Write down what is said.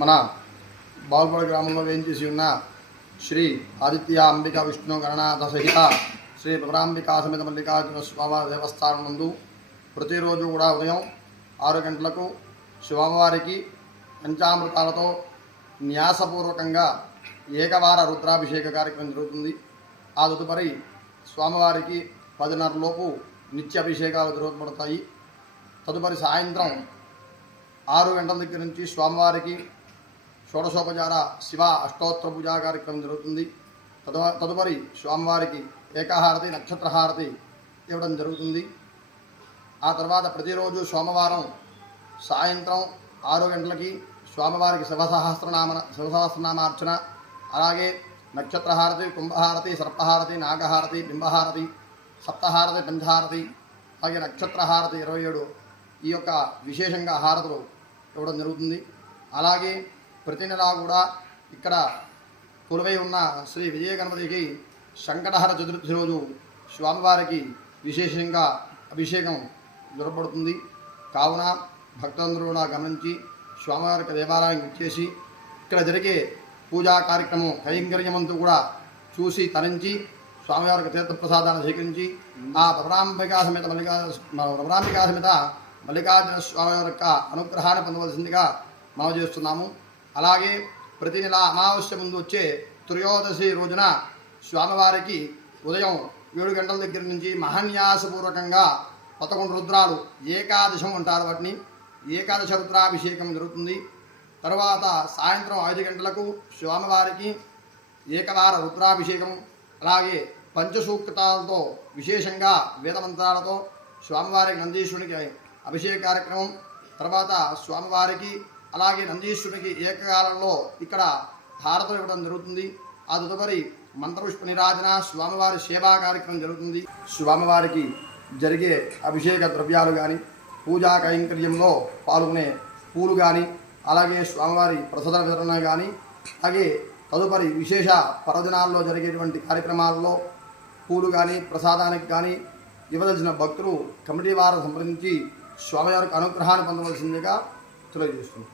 మన బాల్పాడు గ్రామంలో వేయించేసి ఉన్న శ్రీ ఆదిత్య అంబికా విష్ణు గణనాథ సహిత శ్రీ భ్రమరాంబికా సమేత మల్లికార్జున స్వామివారి దేవస్థానం నందు ప్రతిరోజు కూడా ఉదయం 6 గంటలకు స్వామివారికి పంచామృతాలతో న్యాసపూర్వకంగా ఏకవార రుద్రాభిషేక కార్యక్రమం జరుగుతుంది. ఆ తదుపరి స్వామివారికి 10:30 లోపు నిత్య అభిషేకాలు జరుగుతుంటాయి. తదుపరి సాయంత్రం 6 గంటల దగ్గర నుంచి స్వామివారికి షోడశోపచార శివ అష్టోత్తర పూజా కార్యక్రమం జరుగుతుంది. తదుపరి స్వామివారికి ఏకాహారతి నక్షత్రహారతి ఇవ్వడం జరుగుతుంది. ఆ తర్వాత ప్రతిరోజు సోమవారం సాయంత్రం 6 గంటలకి స్వామివారికి శివసహస్రనామార్చన, అలాగే నక్షత్రహారతి, కుంభహారతి, సర్పహారతి, నాగహారతి, బింబహారతి, సప్తహారతి, పంచహారతి, అలాగే నక్షత్రహారతి 27 ఈ యొక్క విశేషంగా హారతులు ఇవ్వడం జరుగుతుంది. అలాగే ప్రతి నెలా కూడా ఇక్కడ కొలువై ఉన్న శ్రీ విజయ గణపతికి సంకటహర చతుర్థి రోజు స్వామివారికి విశేషంగా అభిషేకం జరపబడుతుంది. కావున భక్తులందరూ కూడా గమనించి స్వామివారికి దేవాలయం ఇచ్చేసి ఇక్కడ జరిగే పూజా కార్యక్రమం కైంకర్యమంతా కూడా చూసి తరించి స్వామివారికి తీర్థప్రసాదాన్ని స్వీకరించి ఆ భ్రమరాంబికా సమేత మల్లికార్జున స్వామివారి యొక్క అనుగ్రహాన్ని పొందవలసిందిగా మనం చేస్తున్నాము. అలాగే ప్రతి నెల అమావాస్య ముందు వచ్చే త్రయోదశి రోజున స్వామివారికి ఉదయం 7 గంటల దగ్గర నుంచి మహాన్యాసపూర్వకంగా 11 రుద్రాలు ఏకాదశం అంటారు, వాటిని ఏకాదశ రుద్రాభిషేకం జరుగుతుంది. తర్వాత సాయంత్రం 5 గంటలకు స్వామివారికి ఏకవార రుద్రాభిషేకం, అలాగే పంచసూక్తాలతో విశేషంగా వేదమంత్రాలతో స్వామివారికి నందీశ్వరునికి అభిషేక కార్యక్రమం, తర్వాత స్వామివారికి అలాగే నందీశ్వరునికి ఏకకాలంలో ఇక్కడ హారతులు ఇవ్వడం జరుగుతుంది. ఆ తదుపరి మంత్రపుష్ప నిరాజన, స్వామివారి సేవా కార్యక్రమం జరుగుతుంది. స్వామివారికి జరిగే అభిషేక ద్రవ్యాలు కానీ, పూజా కైంకర్యంలో పాల్గొనే పూలు కానీ, అలాగే స్వామివారి ప్రసాద వితరణ కానీ, అలాగే తదుపరి విశేష పర్వదినాల్లో జరిగేటువంటి కార్యక్రమాల్లో పూలు కానీ ప్రసాదానికి కానీ ఇవ్వదలసిన భక్తులు కమిటీ వారు సంప్రదించి స్వామివారికి అనుగ్రహాన్ని పొందవలసిందిగా తెలియజేస్తుంది.